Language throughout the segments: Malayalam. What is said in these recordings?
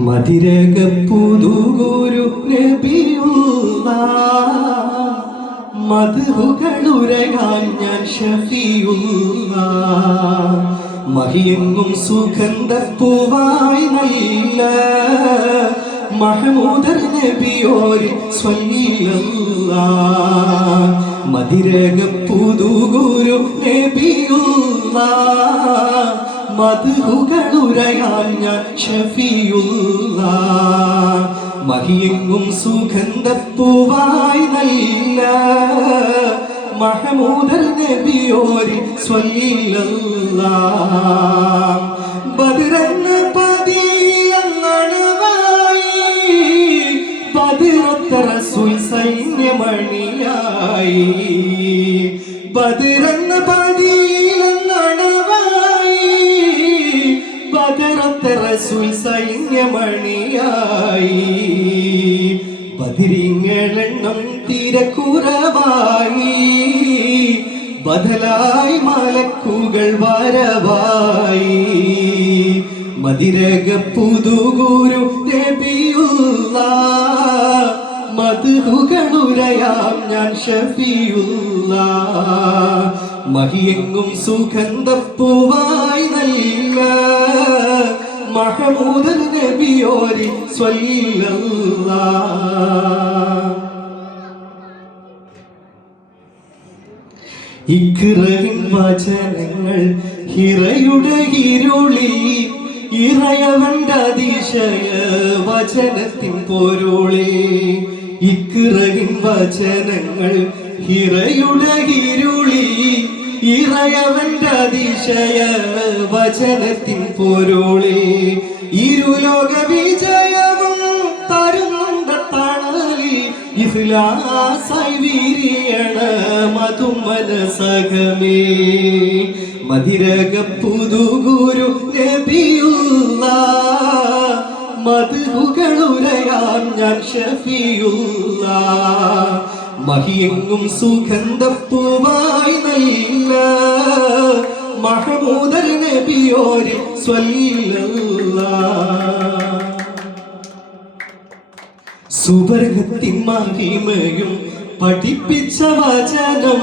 മതിരക പുതുഗുരു നബിയുള്ള മധുകളുരയാൻ ഞാൻ ഷഫിയുള്ള മഹിയെങ്ങും സുഗന്ധപ്പൂവായി നല്ല മഹമൂദർ നബിയോരിൽ സ്വല്ലല്ലാഹ് മതിരക പുതുഗുരു നബിയുള്ള മധുകളുരയാൻ ഞാൻ ഷഫിയുള്ളാഹ് മഹിയെങ്ങും സുഗന്ധപ്പൂവായി നല്ല മഹമൂദർ നബിയോരിൽ സ്വല്ലല്ലാഹ് ബദറന്ന പതിയിലങ്ങണവായി ബദറത്ത റസൂൽ സൈന്യമണിയായി ബദറന്ന റസൂൽ സൈന്യമണിയായി ബദരീങ്ങളെണ്ണം തിരക്കുറവായി ബദലായി മലക്കുകൾ വരവായി മതിരക പുതുഗുരു നബിയുള്ളാഹ് മധുകളുരയാം ഞാൻ ഷഫിയുള്ളാഹ് മഹിയെങ്ങും സുഗന്ധപ്പൂവായി നല്ല മഹമൂദർ നബിയോരിൽ സ്വല്ലല്ലാഹ് ഇഖ്റയിൻ വചനങ്ങൾ ഹിറയുടെ ഇരുളിൽ ഇറയവന്റെ അതിശയ വചനത്തിൻ പൊരുളിൽ ഇഖ്റയിൻ വചനങ്ങൾ ഹിറയുടെ ഇരുളിൽ ഇറയവന്റെ അതിശയ വചനത്തിൻ പൊരുളിൽ ഇരുലോക വിജയവും തരുന്നുണ്ട് തണലിൽ ഇഖ്ലാസായി വിരിയണ മധുമനസകമേ മതിരക പുതുഗുരു നബിയുള്ളാഹ് മധുകളുരയാൻ ഞാൻ ഷഫിയുള്ളാഹ് മഹിയെങ്ങും സുഗന്ധപ്പൂവായി നല്ല മഹമൂദർ നബിയോരിൽ സ്വല്ലല്ലാഹ് സുവർഗത്തിൻ മഹിമയും പഠിപ്പിച്ച വചനം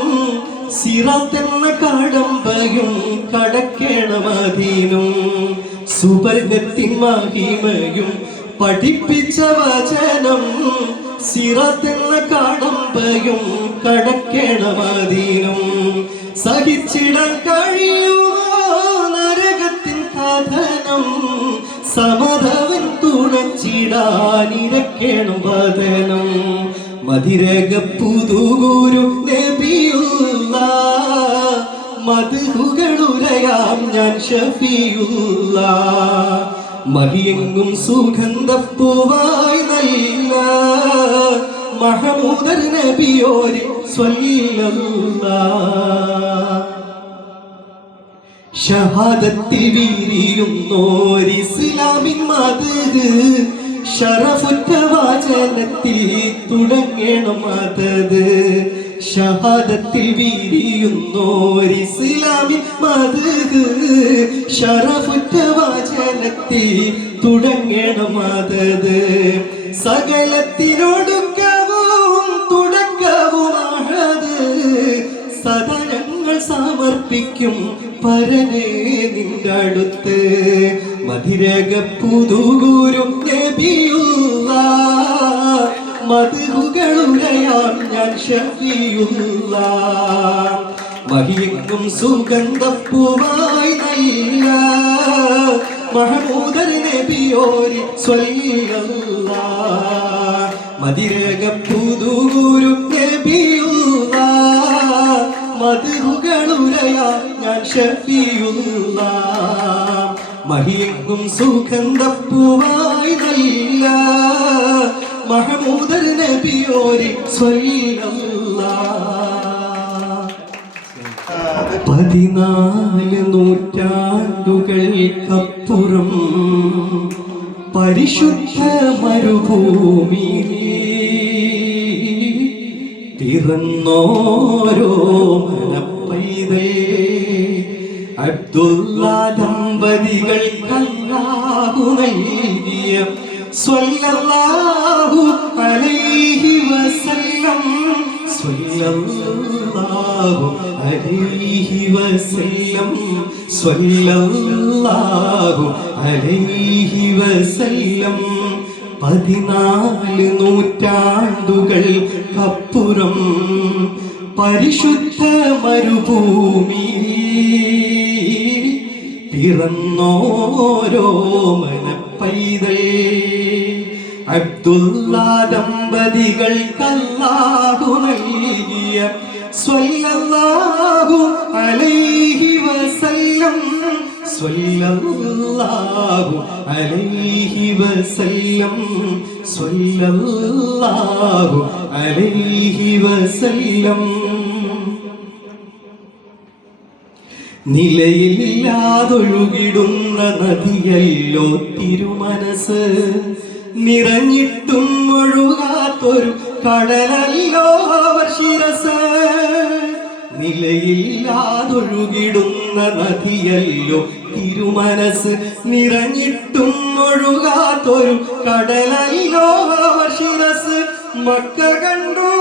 സിറാത്തെന്ന കടമ്പയും കടക്കേണമദീനും സുവർഗത്തിൻ മഹിമയും പഠിപ്പിച്ച വചനം സിറാത്തെന്ന കടമ്പയും കടക്കേണമദീനും സഹിച്ചിടാൻ കഴിയുമോ നരകത്തിൻ കഥനം സമധവൻ തുണച്ചിടാനിരക്കേണം വദനം മതിരക പുതുഗുരു നബിയുള്ളാഹ് മധുകളുരയാം ഞാൻ ഷഫിയുള്ളാഹ് മഹിയെങ്ങും സുഗന്ധപ്പൂവായി നല്ല മഹമൂദർ നബിയോരിൽ സ്വല്ലല്ലാഹ് ഷഹാദത്തിൽ വീരിയുന്നോരിസ്ലാമിൻ മദ്ഹ് ശറഫുറ്റ വാചനത്തിൽ തുടങ്ങണം അതത് ഷഹാദത്തിൽ വീരിയുന്നോരിസ്ലാമിൻ മദ്ഹ് ശറഫുറ്റ വാചനത്തിൽ തുടങ്ങണം അതത് സകലത്തിനൊടുക്കവും തുടക്കവുമാണത് സദാ ഞങ്ങൾ സമർപ്പിക്കും പരനേ നിന്റെ അടുത്ത് മതിരക പുതുഗുരു നബിയുള്ളാഹ് മധുകളുരയാം ഞാൻ ഷഫിയുള്ളാഹ് മഹിയെങ്ങും സുഗന്ധപ്പൂവായി നല്ല മഹമൂദർ നബിയോരിൽ സ്വല്ലല്ലാഹ് മതിരക പുതുഗുരു നബിയുള്ളാഹ് മധുകളുരയാം ഞാൻ ഷഫിയുള്ളാഹ് മഹിയെങ്ങും സുഗന്ധപ്പൂവായി നല്ല മഹമൂദർ നബിയോരിൽ സ്വല്ലല്ലാഹ് 14 നൂറ്റാണ്ടുകൾക്കപ്പുറം പരിശുദ്ധ മരുഭൂമിയിൽ പിറന്നോരോ മനപ്പൈതൽ അബ്ദുള്ള ദമ്പതികൾക്കല്ലാഹു നൽകിയ സ്വല്ലല്ലാഹു അലൈഹി വസല്ലം സ്വല്ലല്ലാഹു അലൈഹി വസല്ലം സ്വല്ലല്ലാഹു അലൈഹി വസല്ലം 14 നൂറ്റാണ്ടുകൾക്കപ്പുറം പരിശുദ്ധ മരുഭൂമി പിറന്നോരോ മനപ്പൈതൽ അബ്ദുള്ള ദമ്പതികൾക്കല്ലാഹു നൽകിയ സ്വല്ലല്ലാഹു അലൈഹി വസല്ലം സ്വല്ലല്ലാഹു അലൈഹി വസല്ലം സ്വല്ലല്ലാഹു അലൈഹി വസല്ലം. നിലയില്ലാതൊഴുകിടുന്ന നദിയല്ലോ തിരുമനസ്, നിറഞ്ഞിട്ടും ഒഴുകാത്തൊരു കടലല്ലോ ശിരസ്. നിലയില്ലാതൊഴുകിടുന്ന നദിയല്ലോ തിരുമനസ്, നിറഞ്ഞിട്ടും ഒഴുകാത്തൊരു കടലല്ലോ ശിരസ്. മക്ക കണ്ടു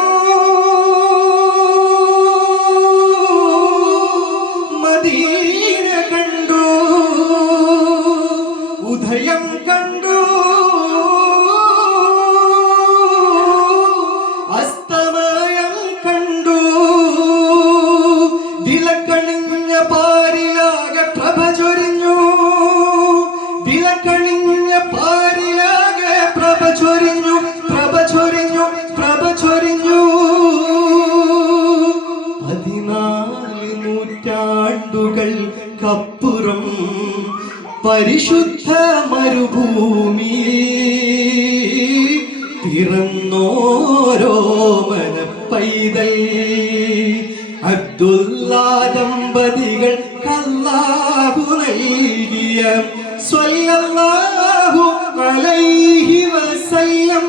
മദീന കണ്ടു, ഉദയം കണ്ടു അസ്തമയം കണ്ടു. ദിലക്കണിഞ്ഞ പാരിലാകെ പ്രഭ ചൊരിഞ്ഞു, ദിലക്കണിഞ്ഞ പാരിലാകെ പ്രഭ ചൊരിഞ്ഞു, പ്രഭ ചൊരിഞ്ഞു, പ്രഭ ചൊരിഞ്ഞു. 14 നൂറ്റാണ്ടുകൾക്കപ്പുറം പരിശുദ്ധ മരുഭൂമി പിറന്നോരോ മനപ്പൈതൽ അബ്ദുള്ള ദമ്പതികൾക്കല്ലാഹു നൽകിയ സ്വല്ലല്ലാഹു അലൈഹി വസല്ലം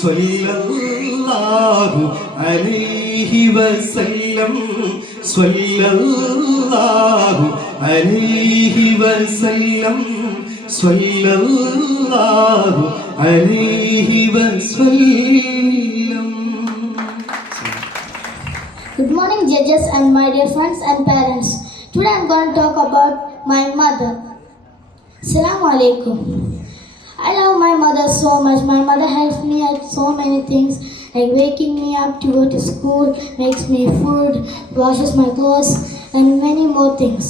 സ്വല്ലല്ലാഹു അലൈഹി വസല്ലം സ്വല്ലല്ലാഹു അലൈഹി വസല്ലം സ്വല്ലല്ലാഹു അലൈഹി വസല്ലം. Good morning, judges and my dear friends and parents. Today I'm going to talk about my mother. Assalamu alaikum. I love my mother so much. My mother helps me at so many things, like waking me up to go to school, makes me food, washes my clothes, and many more things.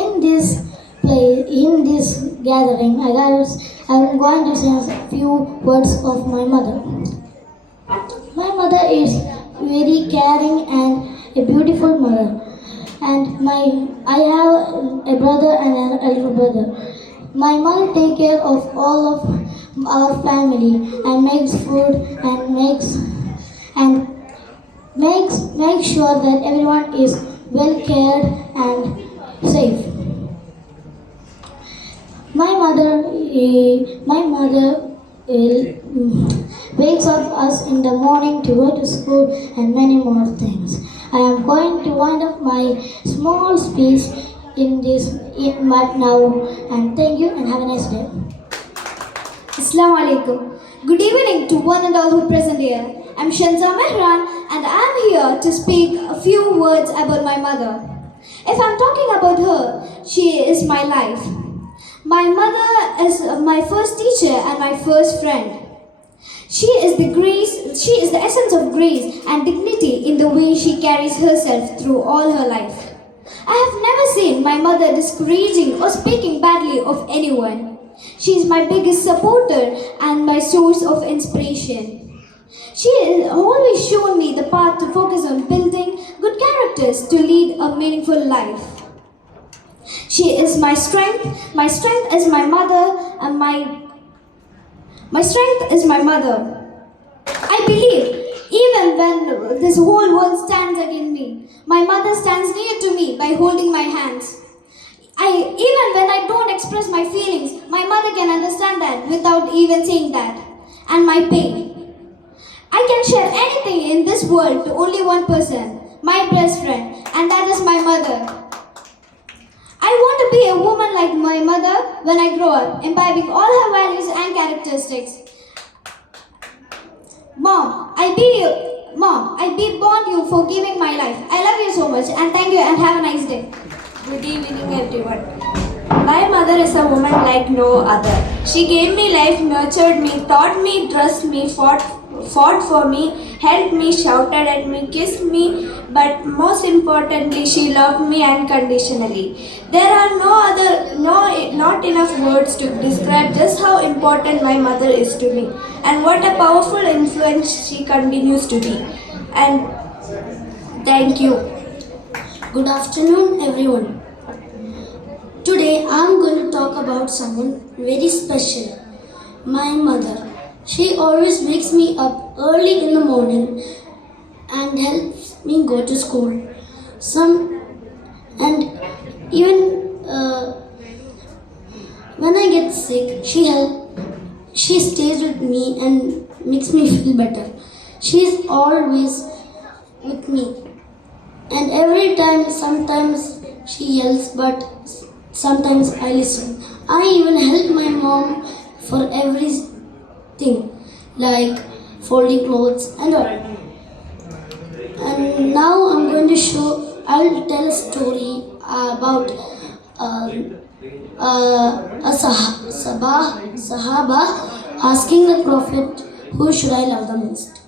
In this gathering, I'm going to say a few words of my mother. My mother is very caring and a beautiful mother. And I have a brother and an elder brother. My mother takes care of all of our family and makes food and makes sure that everyone is well cared and safe. My mother wakes up us in the morning to go to school and many more things. I am going to wind up my small speech now, and thank you and have a nice day. Assalamu alaikum. Good evening to one and all who present here. I'm Shanza Mehran and I'm here to speak a few words about my mother. If I'm talking about her, she is my life. My mother is my first teacher and my first friend. She is the essence of grace and dignity in the way she carries herself through all her life. I have never seen my mother discouraging or speaking badly of anyone. She is my biggest supporter and my source of inspiration. She has always shown me the path to focus on building good characters to lead a meaningful life. She is my strength. My strength is my mother, and my strength is my mother. I believe even when this whole world stands against me, my mother stands near to me by holding my hands. Even when I don't express my feelings, my mother can understand that without even saying that. And my pain. I can share anything in this world to only one person, my best friend, and that is my mother. I want to be a woman like my mother when I grow up, imbibing all her values and characteristics. Mom, I be born you for giving my life. I love you so much and thank you and have a nice day. Good evening, everyone. My mother is a woman like no other. She gave me life, nurtured me, taught me, dressed me, fought for me, helped me, shouted at me, kissed me, but most importantly, she loved me unconditionally. There are not enough words to describe just how important my mother is to me and what a powerful influence she continues to be. And thank you. Good afternoon, everyone. Today I'm going to talk about someone very special, my mother. She always wakes me up early in the morning and helps me go to school. Even when I get sick, she stays with me and makes me feel better. She is always with me. And every time, sometimes she yells, but sometimes I listen. I even help my mom for everything, like folding clothes and all. And now I'll tell a story about Sahaba asking the Prophet, who should I love the most?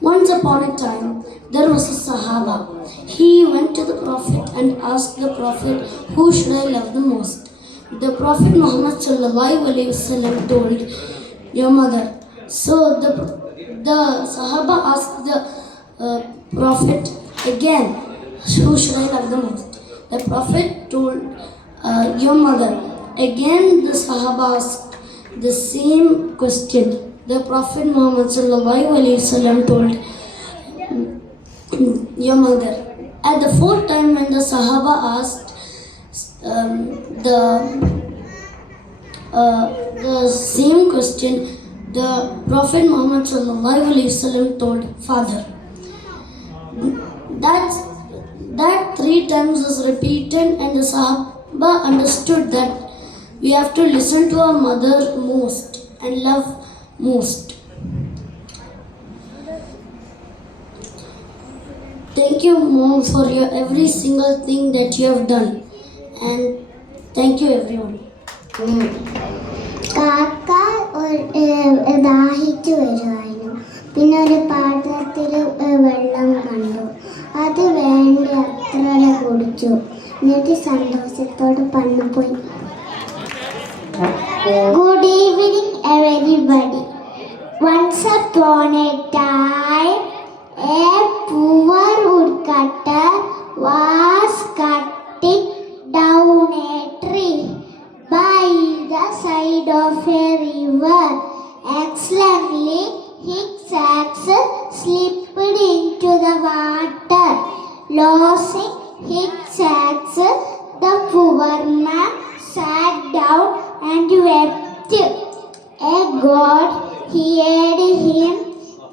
Once upon a time, there was a Sahaba. He went to the Prophet and asked the Prophet, who should I love the most? The Prophet Muhammad ﷺ told, your mother. So the Sahaba asked the Prophet again, who should I love the most? The Prophet told, your mother. Again the Sahaba asked the same question. The Prophet Muhammad ﷺ told, your mother. At the fourth time when the Sahaba asked the same question, the Prophet Muhammad ﷺ told, father. That 3 times was repeated, and the Sahaba understood that we have to listen to our mother most and love most. Thank you, Mom, for your every single thing that you have done. And thank you, everyone. കാക്ക ദാഹിച്ചു വരുമായിരുന്നു. പിന്നെ ഒരു പാത്രത്തിൽ വെള്ളം കണ്ടു. അത് വേണ്ട അത്ര കുടിച്ചു. എന്നിട്ട് സന്തോഷത്തോടെ പണുപോയി. Good evening, everybody. Once upon a time, a poor woodcutter was cutting down a tree by the side of a river. Accidentally, his axe slipped into the water. Losing his axe, the poor man sat down and wept. A god heard him,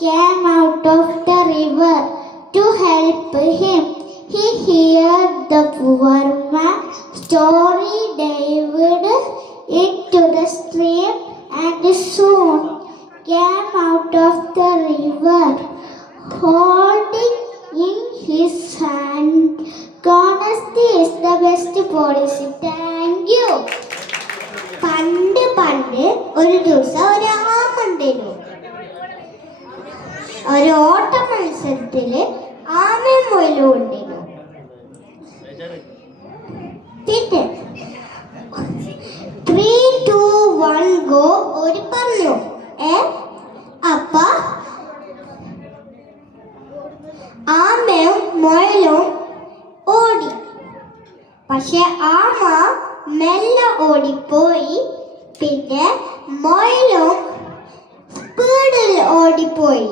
came out of the river to help him. He heard the poor man's story, dived into the stream, and soon came out of the river, holding in his hand, honesty is the best policy. Thank you. പണ്ട് ഒരു ദിവസം ഒരു ആമണ്ടായിരുന്നു. ഒരു ഓട്ട മത്സരത്തില് ആമയും മുയലും ഉണ്ടായിരുന്നു. പിന്നെ 3, 2, 1 ഗോ ഒരു പറഞ്ഞു. അപ്പ ആമയും മുയലും ഓടി. പക്ഷെ ആമ മെല്ലെ ഓടിപ്പോയി. പിന്നെ മുയലും സ്പീഡിൽ ഓടിപ്പോയി.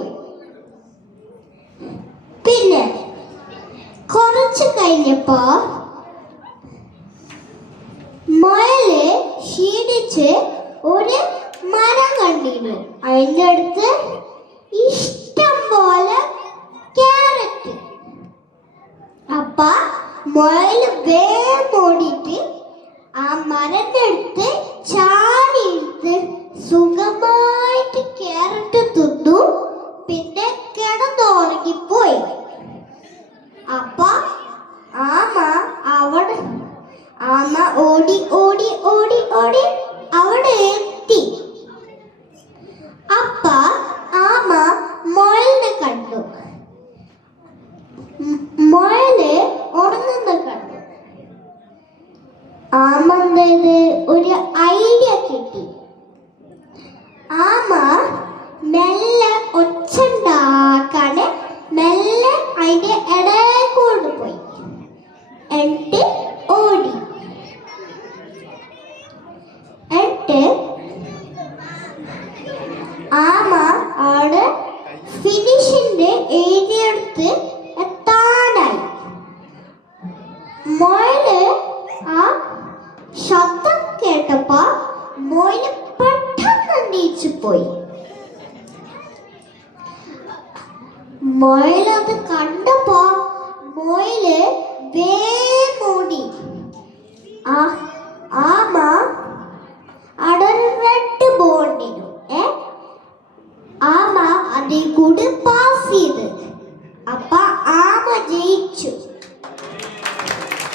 പിന്നെ കുറച്ച് കഴിഞ്ഞപ്പോ മുയല് ക്ഷീണിച്ച് ഒരു മരം കണ്ടിരുന്നു. അതിൻ്റെ അടുത്ത് ഇഷ്ടം പോലെ ക്യാരറ്റ്. അപ്പ മുയല് വേഗം ആമ അവിടെ ഫിനിഷിന്റെ ഏരിയടുത്ത് എത്താനായി. മുയല് ആ ശബ്ദം കേട്ടപ്പോ മുയല് പെട്ടെന്ന് എണീച്ചു പോയി. മുയലത് കണ്ടപ്പോ മുയല് വേമൂടി. ആമ അവിടെ റെഡ് ബോണ്ടിനു ആമ അതിൽ കൂടി പാസ് ചെയ്ത്. അപ്പൊ ആമ ജയിച്ചു.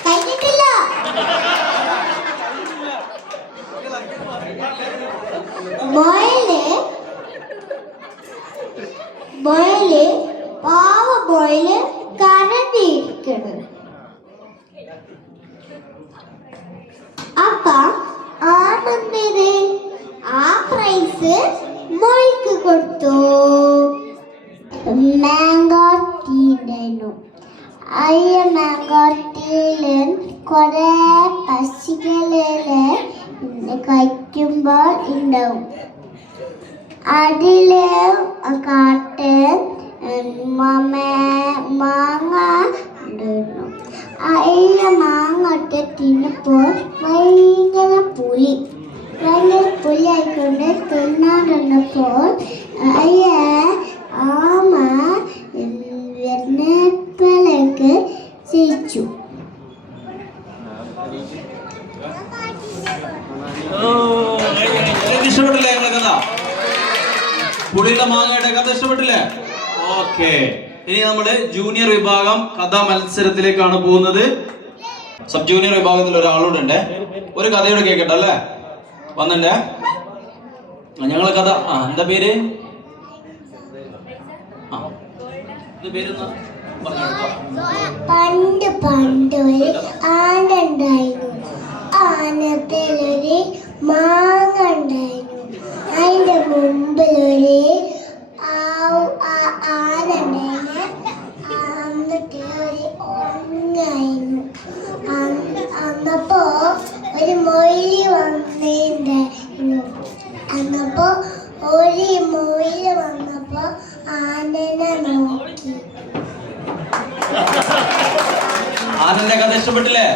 കഴിഞ്ഞിട്ടില്ല. മുയല് പാവ മുയല് കരണ്ടിരിക്കണം. അപ്പ ആമന്തേത് ആ പ്രൈസ് മുയൽക്ക് കൊടുത്തു. മാംഗോ ടീ ഉണ്ടായിരുന്നു. അയ്യ മാംഗോ ടീയില് കുറെ പശുക്കളില് കഴിക്കുമ്പോൾ ഉണ്ടാവും. അതില് കാട്ട് മാങ്ങ ഉണ്ടായിരുന്നു. അയ്യ മാങ്ങ ഇട്ട് തിന്നപ്പോൾ ഭയങ്കര പുളി ആയിക്കൊണ്ട് തിന്നാറുണ്ടപ്പോൾ അയ്യ ആമ വെണ്ണപ്പലേക്ക് ജയിച്ചു. ഇഷ്ടപ്പെട്ടില്ലേ ഞങ്ങളുടെ കഥ? പുളിയുടെ മാങ്ങയുടെ കഥ ഇഷ്ടപ്പെട്ടില്ലേ? ഓക്കെ, ഇനി നമ്മുടെ ജൂനിയർ വിഭാഗം കഥാ മത്സരത്തിലേക്കാണ് പോകുന്നത്. സബ് ജൂനിയർ വിഭാഗത്തിൽ ഒരാളോടുണ്ട്. ഒരു കഥയോട് കേൾക്കട്ടെ അല്ലേ? വന്നിണ്ടേ ഞങ്ങളെ കഥ. എന്താ പേര്? പണ്ട് പണ്ടൊരു ആന ഉണ്ടായിരുന്നു. ആനത്തിലൊരു മാങ്ങ ഉണ്ടായിരുന്നു. അതിന്റെ മുമ്പിലൊരു ആന ഉണ്ടായിരുന്നു. എന്നിട്ട് ഒരു ഒന്നായിരുന്നു. അന്നപ്പോ ഒരു മൊയില് വന്നിട്ടുണ്ടായിരുന്നു. അന്നപ്പോ ഒരു മൊയില് വന്നപ്പോ ആനനെ നോക്കി. ആനന്റെ കഥ ഇഷ്ടപ്പെട്ടില്ലേ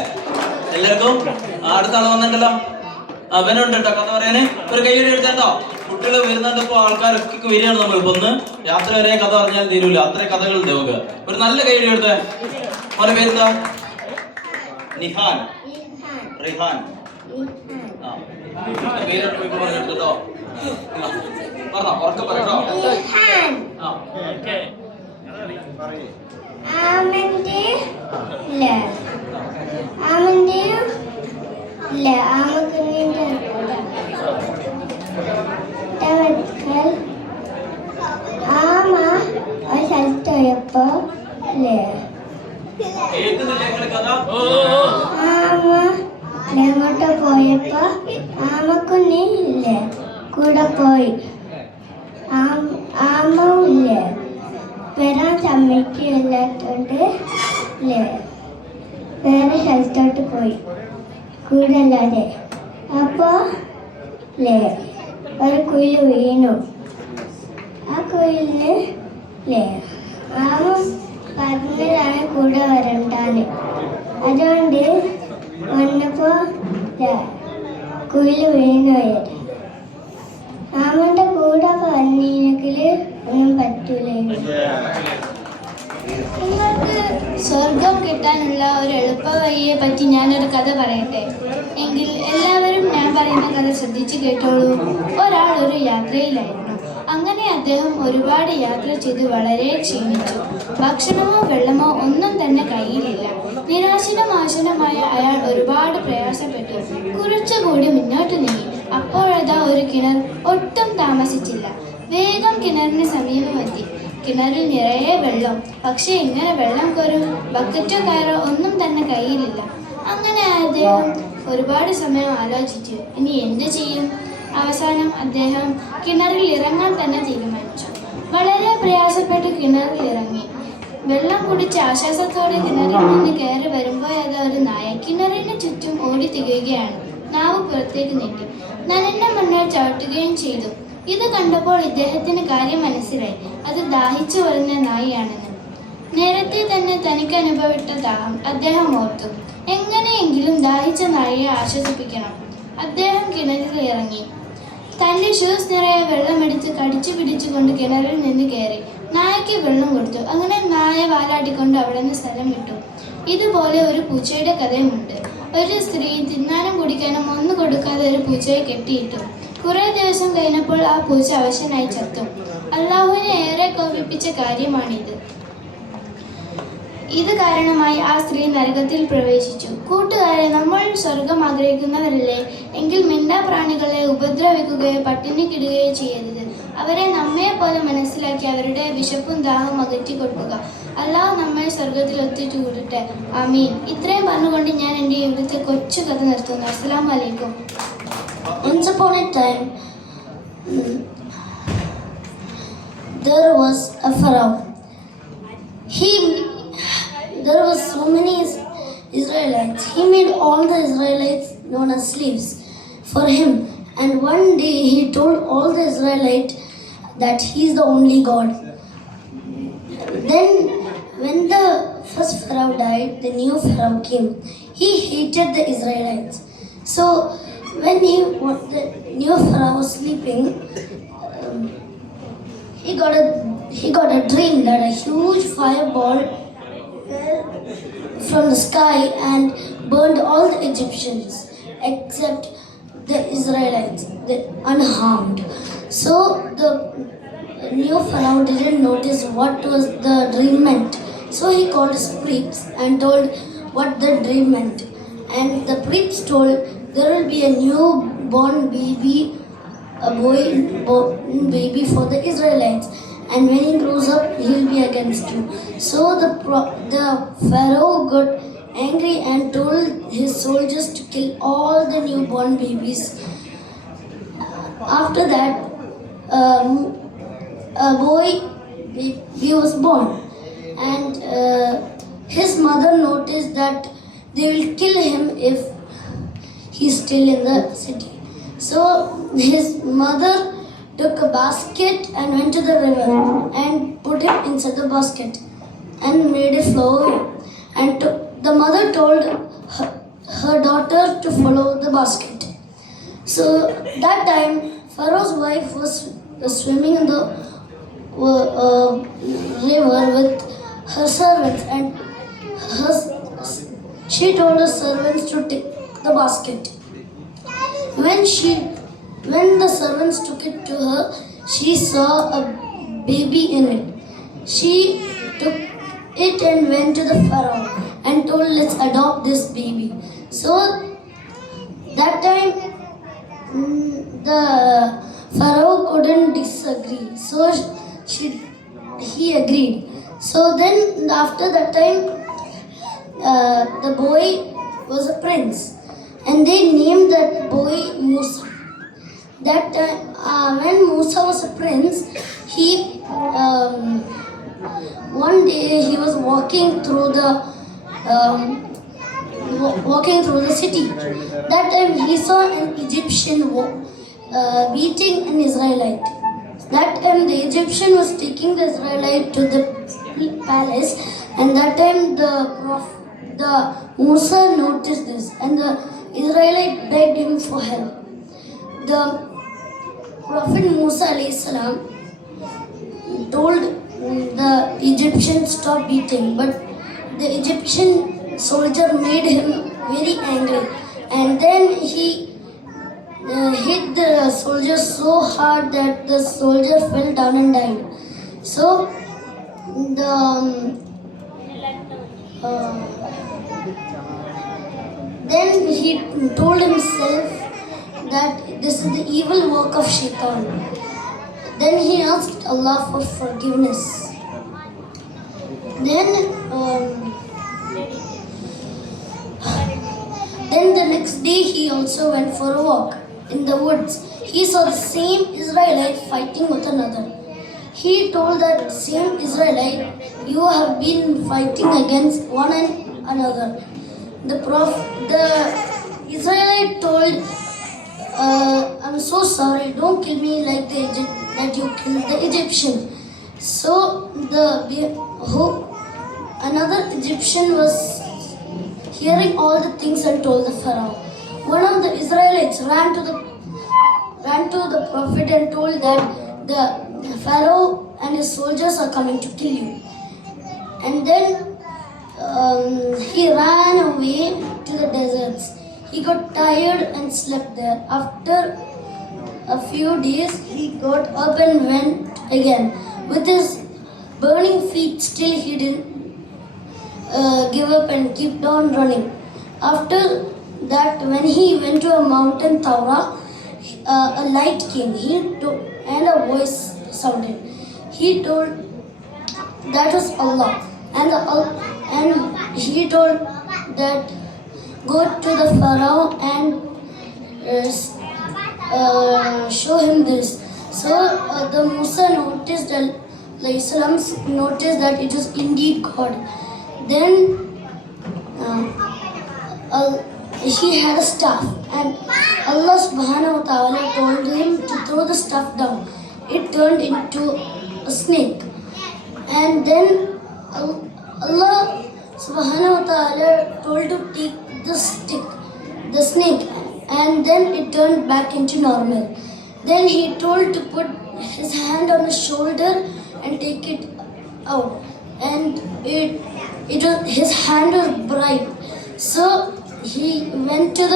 എല്ലാവർക്കും? അടുത്ത ആള് വന്നിട്ടല്ലോ, അവനുണ്ട് കേട്ടോ കഥ പറയാന്. ഒരു കൈയ്യടി എടുത്തേട്ടോ. കുട്ടികൾ വരുന്നുണ്ട്. ഇപ്പൊ ആൾക്കാരൊക്കെ വരികയാണ്. നമ്മളിപ്പോ ഒന്ന് രാത്രി വരെ കഥ പറഞ്ഞാൽ തീരൂല, അത്രയും കഥകളുണ്ട് നമുക്ക്. ഒരു നല്ല കൈയ്യടി എടുത്തേ. അവന്റെ പേരെന്താ? നിഹാൻ, റിഹാൻ. പേരെടുത്ത് ഇപ്പൊ പറഞ്ഞെടുത്തോ. പറഞ്ഞോ, ഉറക്കെ പറയട്ടോ. ആമ ഒരു സ്ഥലത്ത് പോയപ്പോ ആമ എങ്ങോട്ട് പോയപ്പോ ആമക്കുഞ്ഞില്ലേ കൂടെ പോയി. ആമ ഇല്ലേ വരാൻ സമ്മതിക്കില്ലാത്തോണ്ട് വേറെ സ്ഥലത്തോട്ട് പോയി കൂടെ അല്ലാതെ. അപ്പോ ഒരു കുയിൽ വീണു. ആ കുയിലിന് ആമ പറഞ്ഞതാണ് കൂടെ വരണ്ടാന്. അതുകൊണ്ട് വന്നപ്പോ കുയിൽ വീണു പോയത്. ആമന്റെ കൂടെ വന്നിനെങ്കിൽ ഒന്നും പറ്റൂലായിരുന്നു. നിങ്ങൾക്ക് സ്വർഗം കിട്ടാനുള്ള ഒരു എളുപ്പ വഴിയെ പറ്റി ഞാനൊരു കഥ പറയട്ടെ. എങ്കിൽ എല്ലാവരും ഞാൻ പറയുന്ന കഥ ശ്രദ്ധിച്ച് കേട്ടോളൂ. ഒരാൾ ഒരു യാത്രയിലായിരുന്നു. അങ്ങനെ അദ്ദേഹം ഒരുപാട് യാത്ര ചെയ്ത് വളരെ ക്ഷീണിച്ചു. ഭക്ഷണമോ വെള്ളമോ ഒന്നും തന്നെ കയ്യിലില്ല. നിരാശനാശനമായ അയാൾ ഒരുപാട് പ്രയാസപ്പെട്ടു. കുറച്ചുകൂടി മുന്നോട്ട് നീങ്ങി. അപ്പോഴതാ ഒരു കിണർ. ഒട്ടും താമസിച്ചില്ല, വേഗം കിണറിന് സമീപമെത്തി. കിണറിൽ നിറയെ വെള്ളം. പക്ഷെ എങ്ങനെ വെള്ളം കോരും? ബക്കറ്റോ കയറോ ഒന്നും തന്നെ കയ്യിലില്ല. അങ്ങനെ അദ്ദേഹം ഒരുപാട് സമയം ആലോചിച്ചു ഇനി എന്ത് ചെയ്യും. അവസാനം അദ്ദേഹം കിണറിൽ ഇറങ്ങാൻ തന്നെ തീരുമാനിച്ചു. വളരെ പ്രയാസപ്പെട്ട് കിണറിൽ ഇറങ്ങി. വെള്ളം കുടിച്ച് ആശ്വാസത്തോടെ കിണറിൽ നിന്ന് കയറി വരുമ്പോഴത് ഒരു നായ കിണറിന് ചുറ്റും ഓടി തികയുകയാണ്. നാവ് പുറത്തേക്ക് നീട്ടി. നനഞ്ഞ മണ്ണിൽ ചവിട്ടുകയും ചെയ്തു. ഇത് കണ്ടപ്പോൾ ഇദ്ദേഹത്തിന് കാര്യം മനസ്സിലായി. അത് ദാഹിച്ചു വരുന്ന നായിയാണെന്ന്. നേരത്തെ തന്നെ തനിക്ക് അനുഭവപ്പെട്ട ദാഹം അദ്ദേഹം ഓർത്തു. എങ്ങനെയെങ്കിലും ദാഹിച്ച നായയെ ആശ്വസിപ്പിക്കണം. അദ്ദേഹം കിണറിൽ ഇറങ്ങി. തൻ്റെ ഷൂസ് നിറയെ വെള്ളമെടുത്ത് കടിച്ചു പിടിച്ചുകൊണ്ട് കിണറിൽ നിന്ന് കയറി. നായയ്ക്ക് വെള്ളം കൊടുത്തു. അങ്ങനെ നായ വാലാട്ടിക്കൊണ്ട് അവിടെ നിന്ന് സ്ഥലം വിട്ടു. ഇതുപോലെ ഒരു പൂച്ചയുടെ കഥയുമുണ്ട്. ഒരു സ്ത്രീ തിന്നാനും കുടിക്കാനും ഒന്നും കൊടുക്കാതെ ഒരു പൂച്ചയെ കെട്ടിയിട്ടു. കുറേ ദിവസം കഴിഞ്ഞപ്പോൾ ആ പൂച്ച അവശനായി ചത്തു. അള്ളാഹുവിനെ ഏറെ കോപിപ്പിച്ച കാര്യമാണിത്. ഇത് കാരണമായി ആ സ്ത്രീ നരകത്തിൽ പ്രവേശിച്ചു. കൂട്ടുകാരെ, നമ്മൾ സ്വർഗം ആഗ്രഹിക്കുന്നവരല്ലേ? എങ്കിൽ മിണ്ടാപ്രാണികളെ ഉപദ്രവിക്കുകയോ പട്ടിണിക്കിടുകയോ ചെയ്യരുത്. അവരെ നമ്മെ പോലെ മനസ്സിലാക്കി അവരുടെ വിശപ്പും ദാഹവും അകറ്റി കൊടുക്കുക. അള്ളാഹു നമ്മെ സ്വർഗത്തിൽ ഒത്തിട്ട് കൂടട്ടെ. ആമീൻ. ഇത്രയും പറഞ്ഞുകൊണ്ട് ഞാൻ എൻ്റെ ഇവിടുത്തെ കൊച്ചു കഥ നിർത്തുന്നു. അസ്സലാമു അലൈക്കും. Once upon a time, there was a pharaoh. There were so many Israelites. He made all the Israelites known as slaves for him. And one day he told all the Israelites that he is the only God. Then when the first pharaoh died, the new pharaoh came. He hated the Israelites. So when the new pharaoh was sleeping, he got a dream that a huge fireball fell from the sky and burned all the Egyptians except the Israelites, they unharmed. So the new pharaoh didn't notice what was the dream meant. So he called his priests and told what the dream meant. And the priests told there will be a newborn baby, a boy born baby for the Israelites. And when he grows up, he will be against you. So the pharaoh got angry and told his soldiers to kill all the newborn babies. After that, a boy baby was born, and his mother noticed that they will kill him if he's still in the city. So his mother took a basket and went to the river and put it inside the basket and made it flow away. And the mother told her daughter to follow the basket. So that time Pharaoh's wife was swimming in the river with her servants, and she told her servants to take the basket. When the servants took it to her, she saw a baby in it. She took it and went to the pharaoh and told, let's adopt this baby. So that time the pharaoh couldn't disagree. So he agreed. So then after that time, the boy was a prince, and they named that boy Musa. That time, when Musa was a prince, one day he was walking through the city. That time he saw an Egyptian beating an Israelite. That time the Egyptian was taking the Israelite to the palace, and that time the Musa noticed this, and the Israelite begged him for help. The Prophet Musa alayhi salam told the Egyptian stop beating, but the Egyptian soldier made him very angry, and then he hit the soldier so hard that the soldier fell down and died. So then he told himself that this is the evil work of Shaitan. Then he asked Allah for forgiveness. Then the next day he also went for a walk in the woods. He saw the same Israelite fighting with another. He told that same Israelite, you have been fighting against one and another. The Israelite told, I'm so sorry, don't kill me like that you killed the Egyptian. So another Egyptian was hearing all the things and told the Pharaoh. One of the Israelites ran to the prophet and told that the Pharaoh and his soldiers are coming to kill you. And then he ran away to the deserts. He got tired and slept there. After a few days, he got up and went again. With his burning feet still, he didn't give up and kept on running. After that, when he went to a mountain Taura, a light came. And a voice sounded. He told that was Allah, and he told that go to the Pharaoh and show him this. So the Musa noticed that the Islams noticed that it is indeed God. Then he had a staff, and Allah subhanahu wa ta'ala told him to throw the staff down. It turned into a snake. And then Allah subhanahu wa ta'ala told to take the snake, and then it turned back into normal. Then he told to put his hand on his shoulder and take it out. And his hand was bright. So he went to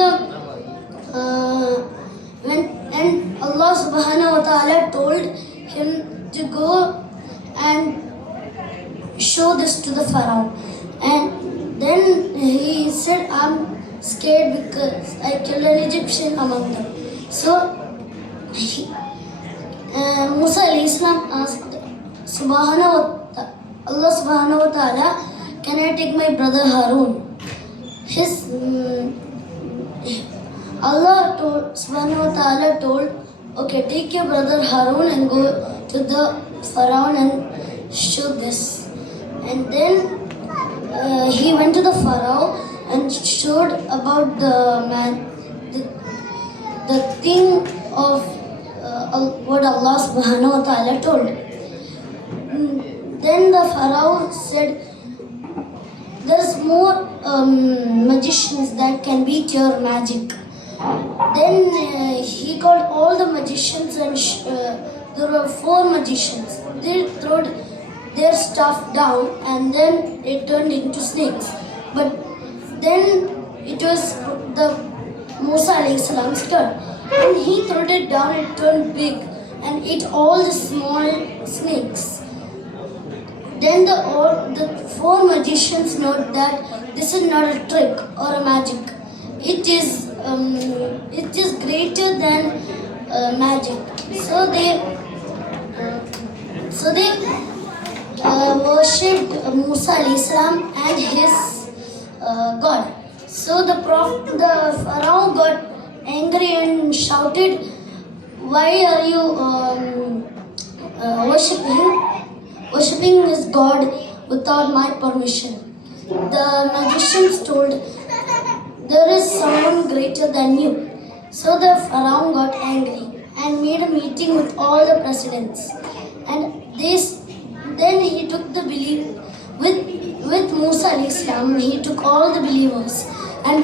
and Allah subhanahu wa ta'ala told him to go and show this to the Pharaoh. And then he said, I'm scared because I killed an Egyptian among them. So Musa alayhi salam asked Allah subhanahu wa ta'ala, can I take my brother Harun? Allah subhanahu wa ta'ala told, okay, take your brother Harun and go to the Pharaoh and show this. And then he went to the Pharaoh and showed about the thing of what Allah subhanahu wa ta'ala told. Then the Pharaoh said, there's more magicians that can beat your magic. Then he called all the magicians, and there were 4 magicians. They threw their stuff down, and then it turned into snakes. But then it was the Musa alayhi salam's turn. When he threw it down, it turned big and ate all the small snakes. Then the 4 magicians note that this is not a trick or a magic. It is greater than magic. So they worshipped Musa alayhi salam and his God. So the Pharaoh got angry and shouted, "Why are you worshipping his God without my permission?" The magicians told, "There is someone greater than you." So the Pharaoh got angry and made a meeting with all the presidents. And then he took the with Musa alayhi salam, he took all the believers. And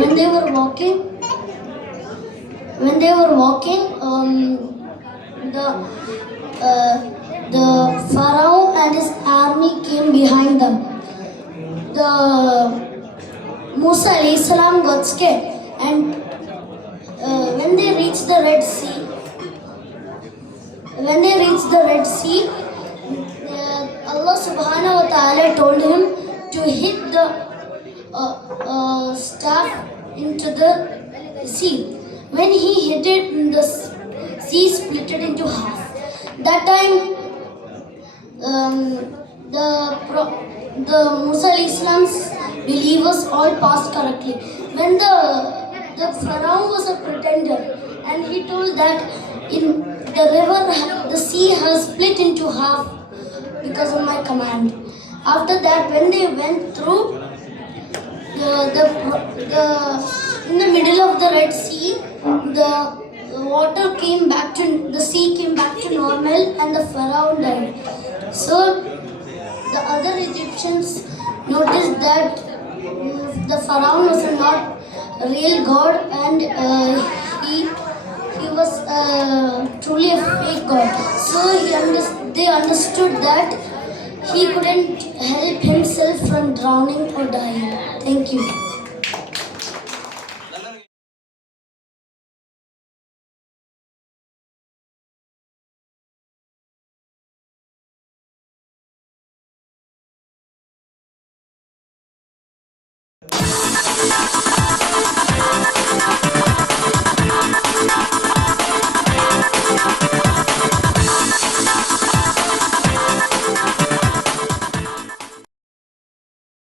when they were walking, the Pharaoh and his army came behind them. The Musa alayhi salam got scared, and when they reached the Red Sea, Allah subhanahu wa ta'ala told him to hit the staff into the sea. When he hit it, the sea split it into half. That time, the Musa alayhi salam's believers all passed correctly. When the Pharaoh was a pretender, and he told that in the river, the sea has split into half because of my command. After that, when they went through, the in the middle of the Red Sea, the water came back to the sea came back to normal, and the Pharaoh died. So the other Egyptians noticed that the Pharaoh was not a real god, and he was truly a fake god. So they understood that he couldn't help himself from drowning or dying. Thank you.